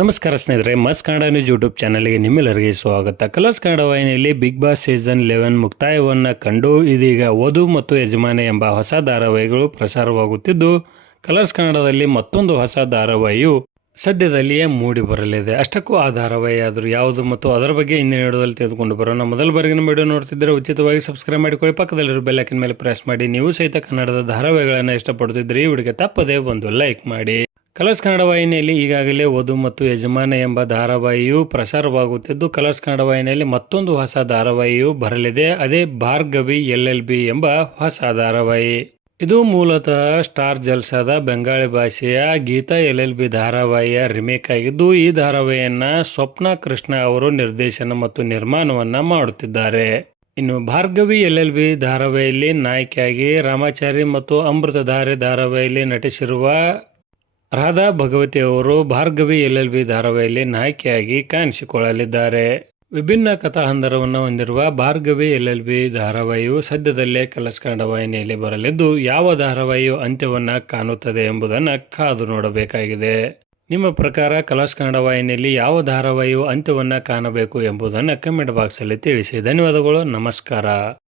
ನಮಸ್ಕಾರ ಸ್ನೇಹಿತರೆ ಮಸ್ ಕನ್ನಡ ನ್ಯೂಸ್ ಯೂಟ್ಯೂಬ್ ಚಾನಲ್ಗೆ ನಿಮ್ಮೆಲ್ಲರಿಗೆ ಸ್ವಾಗತ. ಕಲರ್ಸ್ ಕನ್ನಡ ವಾಹಿನಿಯಲ್ಲಿ ಬಿಗ್ ಬಾಸ್ ಸೀಸನ್ ಲೆವೆನ್ ಮುಕ್ತಾಯವನ್ನು ಕಂಡು ಇದೀಗ ವಧು ಮತ್ತು ಯಜಮಾನ ಎಂಬ ಹೊಸ ಧಾರಾವಾಹಿಗಳು ಪ್ರಸಾರವಾಗುತ್ತಿದ್ದು, ಕಲರ್ಸ್ ಕನ್ನಡದಲ್ಲಿ ಮತ್ತೊಂದು ಹೊಸ ಧಾರಾವಾಹಿಯು ಸದ್ಯದಲ್ಲಿಯೇ ಮೂಡಿ ಬರಲಿದೆ. ಅಷ್ಟಕ್ಕೂ ಆ ಧಾರಾವಾಹಿ ಆದರೂ ಯಾವುದು ಮತ್ತು ಅದರ ಬಗ್ಗೆ ಇಂದಿನ ವಿಡಿಯೋದಲ್ಲಿ ತೆಗೆದುಕೊಂಡು ಬರೋಣ. ಮೊದಲ ಬಾರಿಗೆ ನಮ್ಮ ವಿಡಿಯೋ ನೋಡ್ತಿದ್ದರೆ ಉಚಿತವಾಗಿ ಸಬ್ಸ್ಕ್ರೈಬ್ ಮಾಡಿಕೊಳ್ಳಿ. ಪಕ್ಕದಲ್ಲಿರೋ ಬೆಲ್ಲಕ್ಕಿನ ಮೇಲೆ ಪ್ರೆಸ್ ಮಾಡಿ. ನೀವು ಸಹಿತ ಕನ್ನಡದ ಧಾರಾವಾಹಿಗಳನ್ನು ಇಷ್ಟಪಡುತ್ತಿದ್ದರೆ ಈ ವಿಡಿಯೋಗೆ ತಪ್ಪದೇ ಒಂದು ಲೈಕ್ ಮಾಡಿ. ಕಲರ್ಸ್ ಕನ್ನಡ ವಾಹಿನಿಯಲ್ಲಿ ಈಗಾಗಲೇ ವಧು ಮತ್ತು ಯಜಮಾನ ಎಂಬ ಧಾರಾವಾಹಿಯು ಪ್ರಸಾರವಾಗುತ್ತಿದ್ದು, ಕಲರ್ಸ್ ಕನ್ನಡ ವಾಹಿನಿಯಲ್ಲಿ ಮತ್ತೊಂದು ಹೊಸ ಧಾರಾವಾಹಿಯು ಬರಲಿದೆ. ಅದೇ ಭಾರ್ಗವಿ ಎಲ್ ಎಲ್ ಬಿ ಎಂಬ ಹೊಸ ಧಾರಾವಾಹಿ. ಇದು ಮೂಲತಃ ಸ್ಟಾರ್ ಜಲ್ಸಾದ ಬೆಂಗಾಳಿ ಭಾಷೆಯ ಗೀತಾ ಎಲ್ ಎಲ್ ಬಿ ಧಾರಾವಾಹಿಯ ರಿಮೇಕ್ ಆಗಿದ್ದು, ಈ ಧಾರಾವಾಹಿಯನ್ನು ಸ್ವಪ್ನ ಕೃಷ್ಣ ಅವರು ನಿರ್ದೇಶನ ಮತ್ತು ನಿರ್ಮಾಣವನ್ನು ಮಾಡುತ್ತಿದ್ದಾರೆ. ಇನ್ನು ಭಾರ್ಗವಿ ಎಲ್ ಎಲ್ ಬಿ ಧಾರಾವಾಹಿಯಲ್ಲಿ ನಾಯಕಿಯಾಗಿ ರಾಮಾಚಾರಿ ಮತ್ತು ಅಮೃತಧಾರೆ ಧಾರಾವಾಹಿಯಲ್ಲಿ ನಟಿಸಿರುವ ರಾಧಾ ಭಗವತಿ ಅವರು ಭಾರ್ಗವಿ ಎಲ್ ಎಲ್ ಬಿ ಧಾರಾವಾಹಿಯಲ್ಲಿ ನಾಯಕಿಯಾಗಿ ಕಾಣಿಸಿಕೊಳ್ಳಲಿದ್ದಾರೆ. ವಿಭಿನ್ನ ಕಥಾಹಂದರವನ್ನು ಹೊಂದಿರುವ ಭಾರ್ಗವಿ ಎಲ್ ಎಲ್ ಬಿ ಧಾರಾವಾಹಿಯು ಸದ್ಯದಲ್ಲೇ ಕಲಸ್ ಕನ್ನಡ ವಾಹಿನಿಯಲ್ಲಿ ಬರಲಿದ್ದು, ಯಾವ ಧಾರಾವಾಹಿಯು ಅಂತ್ಯವನ್ನು ಕಾಣುತ್ತದೆ ಎಂಬುದನ್ನು ಕಾದು ನೋಡಬೇಕಾಗಿದೆ. ನಿಮ್ಮ ಪ್ರಕಾರ ಕಲಾಸ್ ಕನ್ನಡ ವಾಹಿನಿಯಲ್ಲಿ ಯಾವ ಧಾರಾವಾಹಿಯು ಅಂತ್ಯವನ್ನು ಕಾಣಬೇಕು ಎಂಬುದನ್ನು ಕಮೆಂಟ್ ಬಾಕ್ಸಲ್ಲಿ ತಿಳಿಸಿ. ಧನ್ಯವಾದಗಳು, ನಮಸ್ಕಾರ.